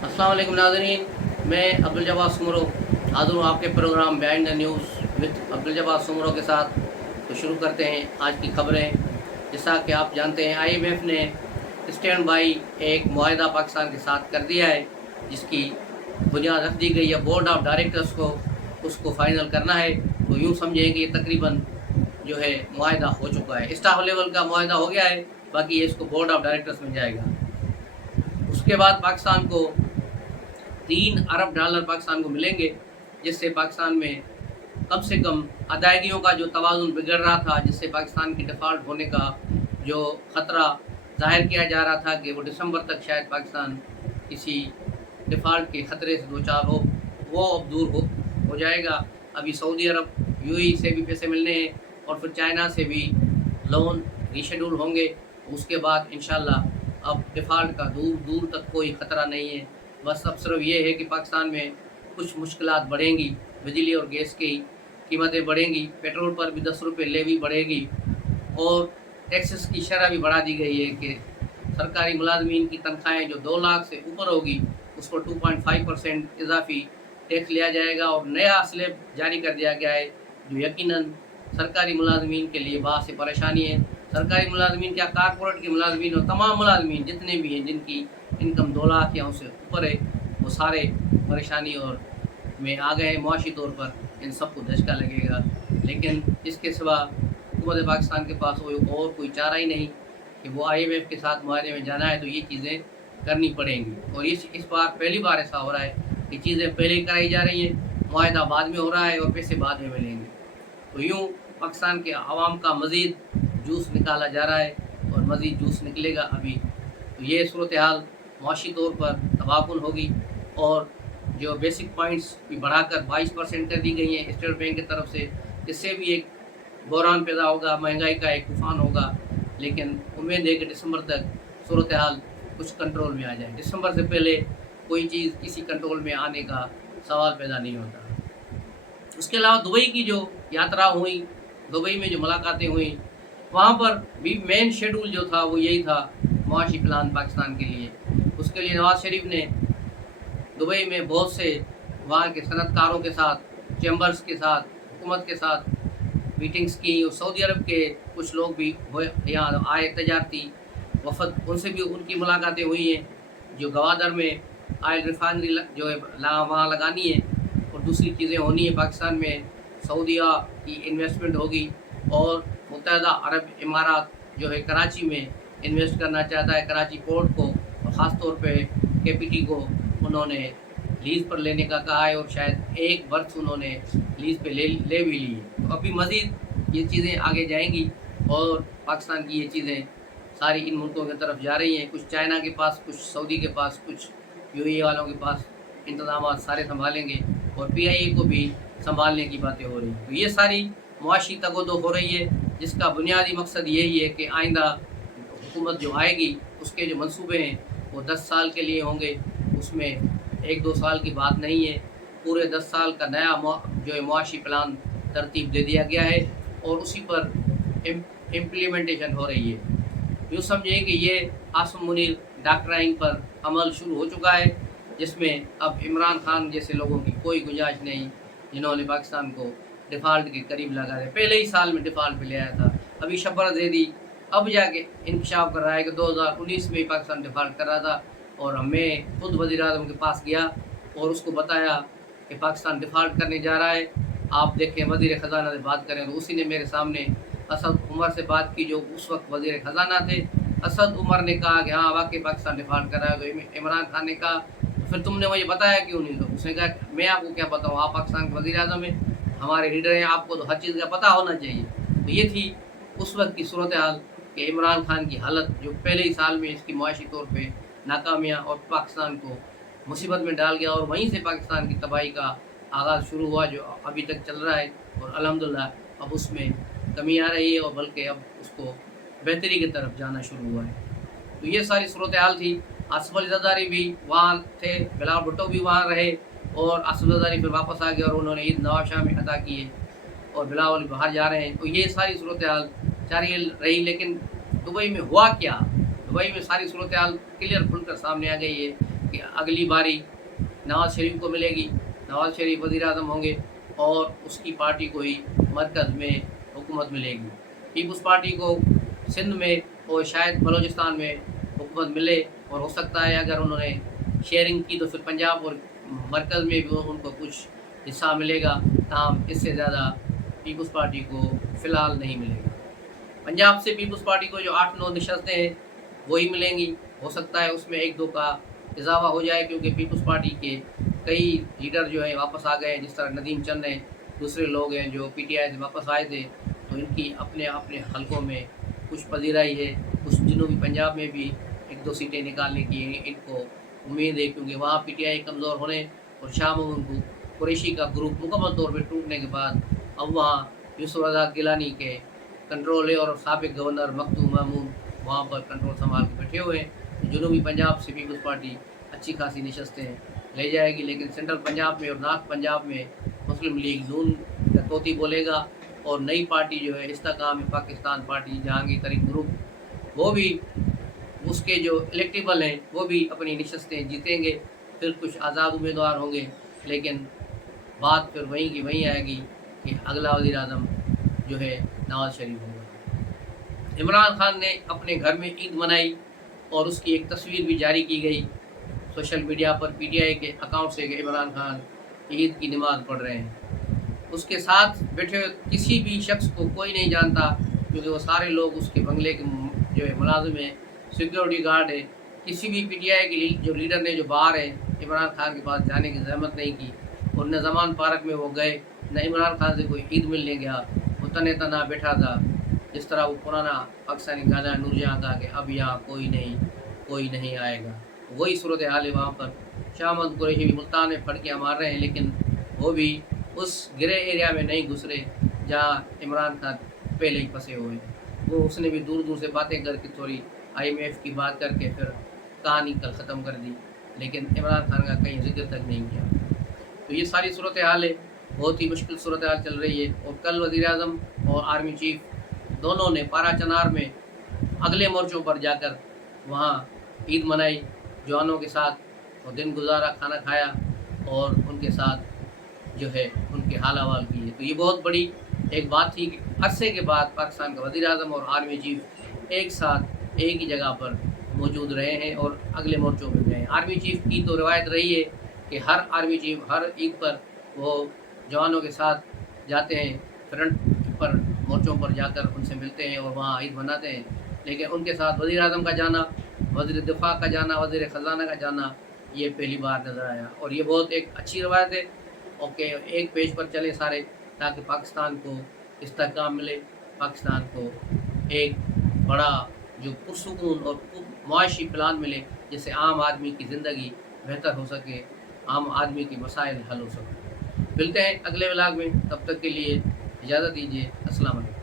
अस्सलाम वालेकुम नाज़रीन, मैं अब्दुल जब्बार सुमरो हाज़िर हूँ आपके programme behind the news with Abdul Jabbar Soomro के साथ। तो शुरू करते हैं आज की खबरें। जैसा कि आप जानते हैं, IMF ने स्टैंड बाई एक मुआहदा पाकिस्तान के साथ कर दिया है, जिसकी बुनियाद रख दी गई है। बोर्ड ऑफ डायरेक्टर्स को उसको फाइनल करना है। तो यूँ समझें कि ये तकरीबन जो है मुआहदा हो चुका है, स्टाफ लेवल का मुआहदा हो गया है, बाकी ये इसको बोर्ड ऑफ डायरेक्टर्स में जाएगा। उसके बाद पाकिस्तान को $3 अरब पाकिस्तान को मिलेंगे, जिससे पाकिस्तान में कम से कम अदायगियों का जो तवाज़ुन बिगड़ रहा था, जिससे पाकिस्तान की डिफ़ॉल्ट होने का जो ख़तरा ज़ाहिर किया जा रहा था कि वो दिसंबर तक शायद पाकिस्तान किसी डिफ़ॉल्ट के ख़तरे से दो चार हो, वो अब दूर हो जाएगा। अभी सऊदी अरब UAE से भी पैसे मिलने हैं और फिर चाइना से भी लोन रीशेड्यूल होंगे। उसके बाद इंशाल्लाह अब डिफ़ॉल्ट का दूर दूर तक कोई ख़तरा नहीं है। बस अब सिर्फ ये है कि पाकिस्तान में कुछ मुश्किलात बढ़ेंगी, बिजली और गैस की कीमतें बढ़ेंगी, पेट्रोल पर भी 10 रुपये लेवी बढ़ेगी और टैक्सेस की शरह भी बढ़ा दी गई है कि सरकारी मुलाजमीन की तनख्वाहें जो 2 लाख से ऊपर होगी उस पर 2.5% इजाफी टैक्स लिया जाएगा और नया स्लैब जारी कर दिया गया है, जो यकीनन सरकारी मुलाजमीन के लिए बात से परेशानी है। सरकारी मुलाजमीन क्या, कारपोरेट के मुलाजमीन और तमाम मुलाजमीन जितने भी हैं जिनकी इनकम 2 लाख या उससे ऊपर है, वो सारे परेशानी और में आ गए हैं। मुआशी तौर पर इन सबको धचका लगेगा, लेकिन इसके सिवा हुकूमत पाकिस्तान के पास और कोई चारा ही नहीं कि वो IMF के साथ मुआहदे में जाना है, तो ये चीज़ें करनी पड़ेंगी। और इस बार पहली बार ऐसा हो रहा है कि चीज़ें पहले ही कराई जा रही हैं, मुआहदा बाद में हो रहा है और पैसे बाद में मिलेंगे। तो यूँ पाकिस्तान के आवाम का मज़ीद जूस निकाला जा रहा है और मज़ीद जूस निकलेगा अभी। तो ये सूरत हाल मुआशी तौर पर तबाहकुन होगी और जो बेसिक पॉइंट्स भी बढ़ाकर 22% कर दी गई हैं स्टेट बैंक की तरफ से, इससे भी एक बहरान पैदा होगा, महंगाई का एक तूफ़ान होगा। लेकिन उम्मीद है कि दिसंबर तक सूरत हाल कुछ कंट्रोल में आ जाए। दिसंबर से पहले कोई चीज़ किसी कंट्रोल में आने का सवाल पैदा नहीं होता। उसके अलावा दुबई की जो यात्रा हुई, दुबई में जो मुलाकातें हुई, वहाँ पर भी मेन शेड्यूल जो था वो यही था, मुआशी प्लान पाकिस्तान के लिए। उसके लिए नवाज़ शरीफ ने दुबई में बहुत से वहाँ के सनतकारों के साथ, चैम्बर्स के साथ, हुकूमत के साथ मीटिंग्स की और सऊदी अरब के कुछ लोग भी यहाँ आए, तजारती वफद, उनसे भी उनकी मुलाकातें हुई हैं। जो गवादर में ऑयल रिफाइनरी जो है वहाँ लगानी है और दूसरी चीज़ें होनी है। पाकिस्तान में सऊदीया की इन्वेस्टमेंट होगी और मुत्तहदा अरब इमारात जो है कराची में इन्वेस्ट करना चाहता है, कराची पोर्ट को, और ख़ास तौर पे KPT को उन्होंने लीज़ पर लेने का कहा है और शायद 1 वर्ष उन्होंने लीज़ पे ले भी ली है। तो अभी मज़ीद ये चीज़ें आगे जाएंगी और पाकिस्तान की ये चीज़ें सारी इन मुल्कों की तरफ जा रही हैं। कुछ चाइना के पास, कुछ सऊदी के पास, कुछ UAE वालों के पास इंतज़ाम सारे संभालेंगे और PIA को भी संभालने की बातें हो रही हैं। तो ये सारी मुआशी तगोदो हो रही है, जिसका बुनियादी मकसद यही है कि आइंदा हुकूमत जो आएगी उसके जो मंसूबे हैं वो 10 साल के लिए होंगे। उसमें 1-2 साल की बात नहीं है, पूरे 10 साल का नया जो है मुआशी प्लान तरतीब दे दिया गया है और उसी पर इम्प्लीमेंटेशन हो रही है। यूँ समझें कि ये आसिम मुनीर डॉक्टराइन पर अमल शुरू हो चुका है, जिसमें अब इमरान खान जैसे लोगों की कोई गुंजाइश नहीं, जिन्होंने पाकिस्तान को डिफ़ॉल्ट के करीब लगा दिया। पहले ही साल में डिफ़ॉल्ट पे ले आया था, अभी शबर दे दी, अब जाके इंकशाफ कर रहा है कि 2019 में ही पाकिस्तान डिफ़ॉल्ट कर रहा था। और मैं खुद वज़ीर-ए-आज़म के पास गया और उसको बताया कि पाकिस्तान डिफ़ॉल्ट करने जा रहा है, आप देखें, वज़ीर ख़ज़ाना से बात करें। तो उसी ने मेरे सामने असद उमर से बात की, जो उस वक्त वज़ीर ख़ज़ाना थे। असद उमर ने कहा कि हाँ वाकई पाकिस्तान डिफ़ॉल्ट कर रहा है। तो इमरान खान ने कहा फिर तुमने मुझे बताया क्यों नहीं? तो उसने कहा मैं आपको क्या बताऊँ, आप पाकिस्तान के वज़ीर-ए-आज़म हैं, हमारे लीडर हैं, आपको तो हर चीज़ का पता होना चाहिए। तो ये थी उस वक्त की सूरत हाल कि इमरान खान की हालत, जो पहले ही साल में इसकी मुआशी तौर पर नाकामियाँ और पाकिस्तान को मुसीबत में डाल गया और वहीं से पाकिस्तान की तबाही का आगाज़ शुरू हुआ, जो अभी तक चल रहा है। और अल्हम्दुलिल्लाह अब उसमें कमी आ रही है और बल्कि अब उसको बेहतरी की तरफ जाना शुरू हुआ है। तो ये सारी सूरत हाल थी। आसिफ अली ज़रदारी भी वहाँ थे, बिलावल भुट्टो भी वहाँ रहे और आसिफ ज़रदारी फिर वापस आ गए और उन्होंने ईद नवाज शाह में अदा की है और बिलावल बाहर जा रहे हैं। तो ये सारी सूरत हाल जारी रही। लेकिन दुबई में हुआ क्या? दुबई में सारी सूरत हाल क्लियर खुलकर सामने आ गई है कि अगली बारी नवाज़ शरीफ को मिलेगी, नवाज़ शरीफ वज़ीर आज़म होंगे और उसकी पार्टी को ही मरकज़ में हुकूमत मिलेगी। पीपल्स पार्टी को सिंध में और शायद बलूचिस्तान में हुकूमत मिले, और हो सकता है अगर उन्होंने शेयरिंग की तो फिर पंजाब और मरकज़ में भी उनको कुछ हिस्सा मिलेगा, ताहम इससे ज़्यादा पीपल्स पार्टी को फ़िलहाल नहीं मिलेगा। पंजाब से पीपल्स पार्टी को जो 8-9 नशस्तें हैं वही मिलेंगी, हो सकता है उसमें 1-2 का इजाफा हो जाए, क्योंकि पीपल्स पार्टी के कई लीडर जो हैं वापस आ गए हैं, जिस तरह नदीम चंद हैं, दूसरे लोग हैं जो पीटीआई से वापस आए थे, तो इनकी अपने अपने हलकों में कुछ पजीराई है। कुछ जनूबी पंजाब में भी 1-2 सीटें निकालने की इनको उम्मीद है, क्योंकि वहाँ पीटीआई कमज़ोर होने और शाह महमूद कुरैशी का ग्रुप मुकम्मल तौर पर टूटने के बाद अब वहाँ यूसुफ रज़ाक गिलानी के कंट्रोल है और साबिक गवर्नर मखदूम महमूद वहाँ पर कंट्रोल संभाल के बैठे हुए हैं। जनूबी पंजाब से पीपल्स पार्टी अच्छी खासी नशस्तें ले जाएगी, लेकिन सेंट्रल पंजाब में और नॉर्थ पंजाब में मुस्लिम लीग नून या तोती बोलेगा, और नई पार्टी जो है इस्तेकाम पाकिस्तान पार्टी जहांगीर तरीन ग्रुप, वो भी उसके जो इलेक्टेबल हैं वो भी अपनी नशस्तें जीतेंगे। फिर कुछ आज़ाद उम्मीदवार होंगे, लेकिन बात फिर वहीं की वहीं आएगी कि अगला वज़ीर आज़म जो है नवाज़ शरीफ होगा। इमरान खान ने अपने घर में ईद मनाई और उसकी एक तस्वीर भी जारी की गई सोशल मीडिया पर पीटीआई के अकाउंट से, इमरान खान ईद की नमाज़ पढ़ रहे हैं। उसके साथ बैठे हुए किसी भी शख्स को कोई नहीं जानता, क्योंकि वो सारे लोग उसके बंगले के जो है मुलाजिम है, सिक्योरिटी गार्ड है। किसी भी पीटीआई के जो लीडर ने जो बाहर है इमरान खान के पास जाने की जहमत नहीं की, और न जमान पार्क में वो गए, न इमरान खान से कोई ईद मिलने गया, वो तने तना बैठा था। जिस तरह वो पुराना पाकिस्तानी गाना नूरजहाँ का कि अब यहाँ कोई नहीं आएगा, वही सूरत हाल है वहाँ पर। शाह महमूद कुरैशी भी मुल्तान में फटकियाँ मार रहे हैं, लेकिन वो भी उस ग्रे एरिया में नहीं घुस रहे जहाँ इमरान खान पहले ही फंसे हुए हैं। वो उसने भी दूर दूर से बातें करके थोड़ी IMF की बात करके फिर कहानी कल ख़त्म कर दी, लेकिन इमरान खान का कहीं जिक्र तक नहीं किया। तो ये सारी सूरत हाल है, बहुत ही मुश्किल सूरत हाल चल रही है। और कल वज़ीर आज़म और आर्मी चीफ दोनों ने पारा चनार में अगले मोर्चों पर जाकर वहाँ ईद मनाई जवानों के साथ, और दिन गुजारा, खाना खाया और उनके साथ जो है उनके हाल अहवाल किए। तो ये बहुत बड़ी एक बात थी कि अरसे के बाद पाकिस्तान का वज़ीर आज़म और आर्मी चीफ एक साथ एक ही जगह पर मौजूद रहे हैं और अगले मोर्चों में गए हैं। आर्मी चीफ की तो रिवायत रही है कि हर आर्मी चीफ हर ईद पर वो जवानों के साथ जाते हैं, फ्रंट पर मोर्चों पर जाकर उनसे मिलते हैं और वहाँ ईद मनाते हैं। लेकिन उनके साथ वज़ीर आज़म का जाना, वज़ीर दिफा का जाना, वज़ीर ख़जाना का जाना, ये पहली बार नज़र आया, और ये बहुत एक अच्छी रवायत है। ओके, एक पेज पर चले सारे, ताकि पाकिस्तान को इस्तेहकाम मिले, पाकिस्तान को एक बड़ा जो पुरसुकून और मुआशी प्लान मिले, जिससे आम आदमी की ज़िंदगी बेहतर हो सके, आम आदमी के मसाइल हल हो सके। मिलते हैं अगले व्लॉग में, तब तक के लिए इजाज़त दीजिए। अस्सलाम वालेकुम।